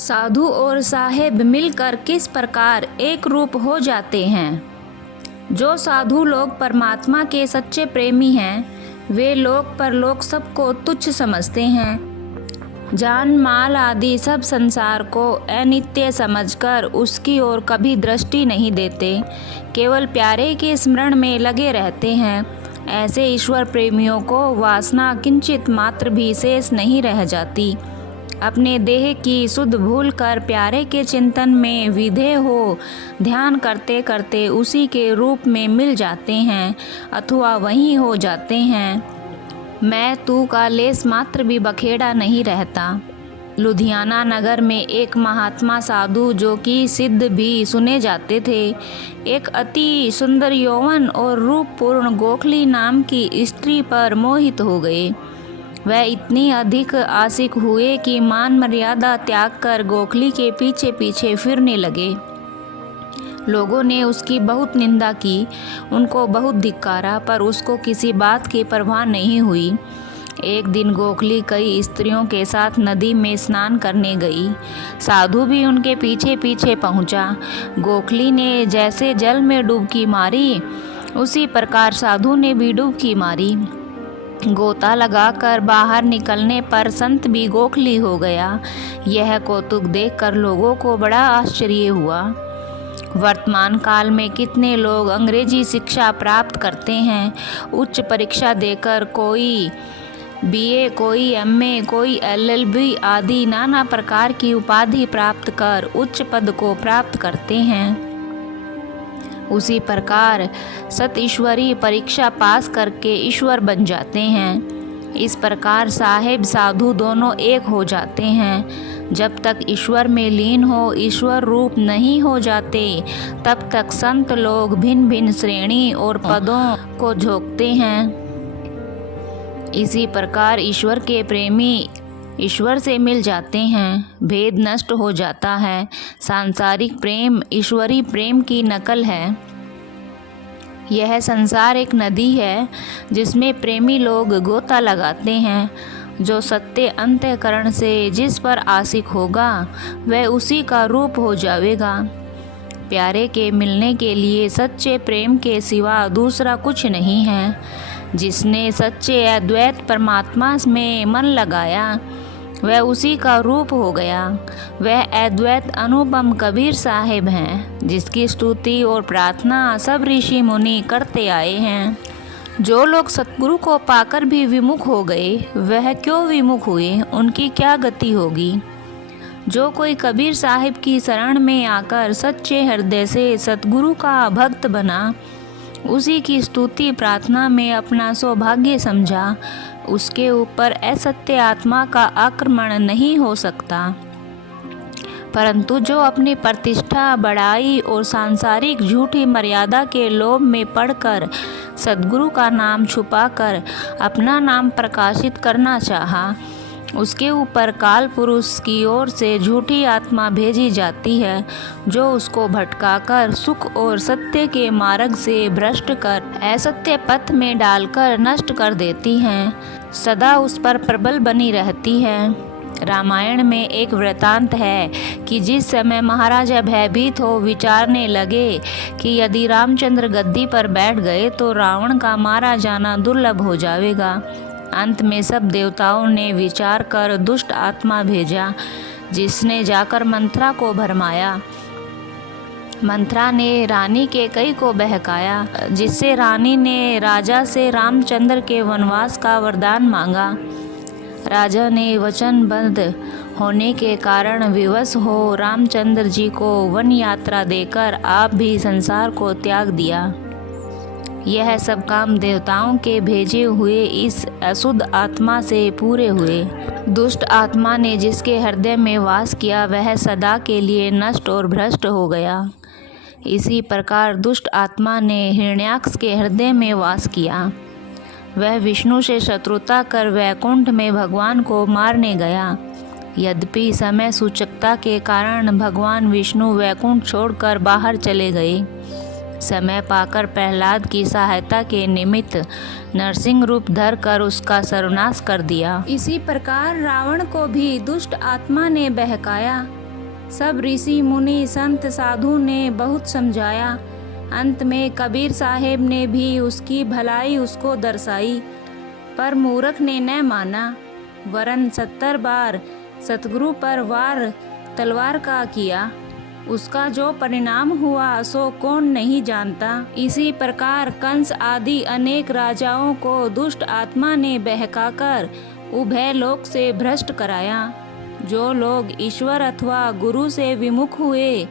साधु और साहेब मिलकर किस प्रकार एक रूप हो जाते हैं। जो साधु लोग परमात्मा के सच्चे प्रेमी हैं, वे लोक परलोक सबको तुच्छ समझते हैं। जान माल आदि सब संसार को अनित्य समझकर उसकी ओर कभी दृष्टि नहीं देते, केवल प्यारे के स्मरण में लगे रहते हैं। ऐसे ईश्वर प्रेमियों को वासना किंचित मात्र भी शेष नहीं रह जाती। अपने देह की सुध भूल कर प्यारे के चिंतन में विधेय हो ध्यान करते करते उसी के रूप में मिल जाते हैं अथवा वहीं हो जाते हैं। मैं तू का लेस मात्र भी बखेड़ा नहीं रहता। लुधियाना नगर में एक महात्मा साधु, जो कि सिद्ध भी सुने जाते थे, एक अति सुंदर यौवन और रूपपूर्ण गोखली नाम की स्त्री पर मोहित हो गए। वह इतनी अधिक आशिक हुए कि मान मर्यादा त्याग कर गोखली के पीछे पीछे फिरने लगे। लोगों ने उसकी बहुत निंदा की, उनको बहुत धिक्कारा, पर उसको किसी बात की परवाह नहीं हुई। एक दिन गोखली कई स्त्रियों के साथ नदी में स्नान करने गई। साधु भी उनके पीछे पीछे पहुंचा। गोखली ने जैसे जल में डुबकी मारी, उसी प्रकार साधु ने भी डुबकी मारी। गोता लगाकर बाहर निकलने पर संत भी गोखली हो गया। यह कौतुक देखकर लोगों को बड़ा आश्चर्य हुआ। वर्तमान काल में कितने लोग अंग्रेजी शिक्षा प्राप्त करते हैं। उच्च परीक्षा देकर कोई बीए, कोई एमए, कोई एलएलबी आदि नाना प्रकार की उपाधि प्राप्त कर उच्च पद को प्राप्त करते हैं। उसी प्रकार सत ईश्वरी परीक्षा पास करके ईश्वर बन जाते हैं। इस प्रकार साहेब साधु दोनों एक हो जाते हैं। जब तक ईश्वर में लीन हो ईश्वर रूप नहीं हो जाते, तब तक संत लोग भिन्न भिन्न श्रेणी और पदों को झोंकते हैं। इसी प्रकार ईश्वर के प्रेमी ईश्वर से मिल जाते हैं, भेद नष्ट हो जाता है। सांसारिक प्रेम ईश्वरी प्रेम की नकल है। यह संसार एक नदी है जिसमें प्रेमी लोग गोता लगाते हैं। जो सत्य अंतःकरण से जिस पर आशिक होगा वह उसी का रूप हो जाएगा। प्यारे के मिलने के लिए सच्चे प्रेम के सिवा दूसरा कुछ नहीं है। जिसने सच्चे अद्वैत परमात्मा में मन लगाया वह उसी का रूप हो गया। वह अद्वैत अनुपम कबीर साहेब हैं, जिसकी स्तुति और प्रार्थना सब ऋषि मुनि करते आए हैं। जो लोग सतगुरु को पाकर भी विमुख हो गए, वह क्यों विमुख हुए, उनकी क्या गति होगी। जो कोई कबीर साहिब की शरण में आकर सच्चे हृदय से सतगुरु का भक्त बना, उसी की स्तुति प्रार्थना में अपना सौभाग्य समझा, उसके ऊपर असत्य आत्मा का आक्रमण नहीं हो सकता। परंतु जो अपनी प्रतिष्ठा, बड़ाई और सांसारिक झूठी मर्यादा के लोभ में पड़कर सद्गुरु का नाम छुपाकर अपना नाम प्रकाशित करना चाहा, उसके ऊपर काल पुरुष की ओर से झूठी आत्मा भेजी जाती है, जो उसको भटकाकर सुख और सत्य के मार्ग से भ्रष्ट कर असत्य पथ में डालकर नष्ट कर देती हैं, सदा उस पर प्रबल बनी रहती है। रामायण में एक वृतांत है कि जिस समय महाराजा भयभीत हो विचारने लगे कि यदि रामचंद्र गद्दी पर बैठ गए तो रावण का मारा जाना दुर्लभ हो जाएगा। अंत में सब देवताओं ने विचार कर दुष्ट आत्मा भेजा, जिसने जाकर मंथरा को भरमाया। मंथरा ने रानी के कई को बहकाया, जिससे रानी ने राजा से रामचंद्र के वनवास का वरदान मांगा। राजा ने वचनबद्ध होने के कारण विवश हो रामचंद्र जी को वन यात्रा देकर आप भी संसार को त्याग दिया। यह सब काम देवताओं के भेजे हुए इस अशुद्ध आत्मा से पूरे हुए। दुष्ट आत्मा ने जिसके हृदय में वास किया वह सदा के लिए नष्ट और भ्रष्ट हो गया। इसी प्रकार दुष्ट आत्मा ने हिरण्याक्ष के हृदय में वास किया। वह विष्णु से शत्रुता कर वैकुंठ में भगवान को मारने गया। यद्यपि समय सूचकता के कारण भगवान विष्णु वैकुंठ छोड़कर बाहर चले गए। समय पाकर प्रहलाद की सहायता के निमित्त नरसिंह रूप धर कर उसका सर्वनाश कर दिया। इसी प्रकार रावण को भी दुष्ट आत्मा ने बहकाया। सब ऋषि मुनि संत साधु ने बहुत समझाया। अंत में कबीर साहेब ने भी उसकी भलाई उसको दर्शाई, पर मूर्ख ने न माना, वरन 70 बार सतगुरु पर वार तलवार का किया। उसका जो परिणाम हुआ सो कौन नहीं जानता। इसी प्रकार कंस आदि अनेक राजाओं को दुष्ट आत्मा ने बहकाकर उभय लोक से भ्रष्ट कराया। जो लोग ईश्वर अथवा गुरु से विमुख हुए,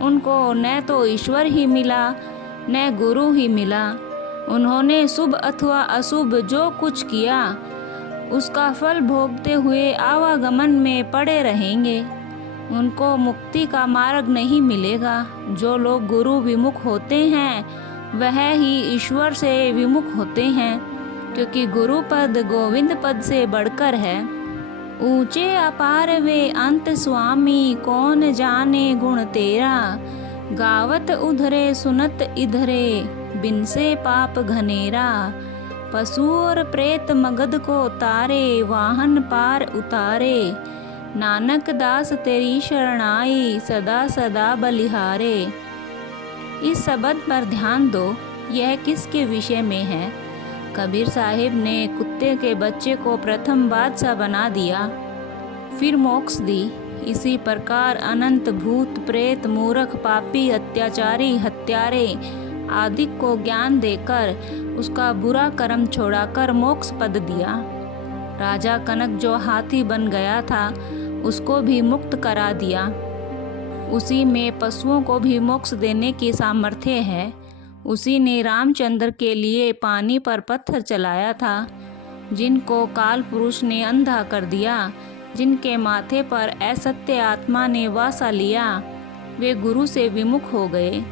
उनको न तो ईश्वर ही मिला न गुरु ही मिला। उन्होंने शुभ अथवा अशुभ जो कुछ किया, उसका फल भोगते हुए आवागमन में पड़े रहेंगे। उनको मुक्ति का मार्ग नहीं मिलेगा। जो लोग गुरु विमुख होते हैं, वह ही ईश्वर से विमुख होते हैं, क्योंकि गुरु पद गोविंद पद से बढ़कर है। ऊंचे अपार वे अंत स्वामी, कौन जाने गुण तेरा। गावत उधरे सुनत इधरे, बिन से पाप घनेरा। पशु और प्रेत मगध को तारे, वाहन पार उतारे। नानक दास तेरी शरणाई, सदा सदा बलिहारे। इस शब्द पर ध्यान दो, यह किसके विषय में है। कबीर साहिब ने कुत्ते के बच्चे को प्रथम बादशाह बना दिया, फिर मोक्ष दी। इसी प्रकार अनंत भूत प्रेत मूर्ख पापी अत्याचारी हत्यारे आदि को ज्ञान देकर उसका बुरा कर्म छोड़ाकर मोक्ष पद दिया। राजा कनक जो हाथी बन गया था, उसको भी मुक्त करा दिया। उसी में पशुओं को भी मोक्ष देने की सामर्थ्य है। उसी ने रामचंद्र के लिए पानी पर पत्थर चलाया था, जिनको काल पुरुष ने अंधा कर दिया। जिनके माथे पर असत्य आत्मा ने वासा लिया, वे गुरु से विमुख हो गए।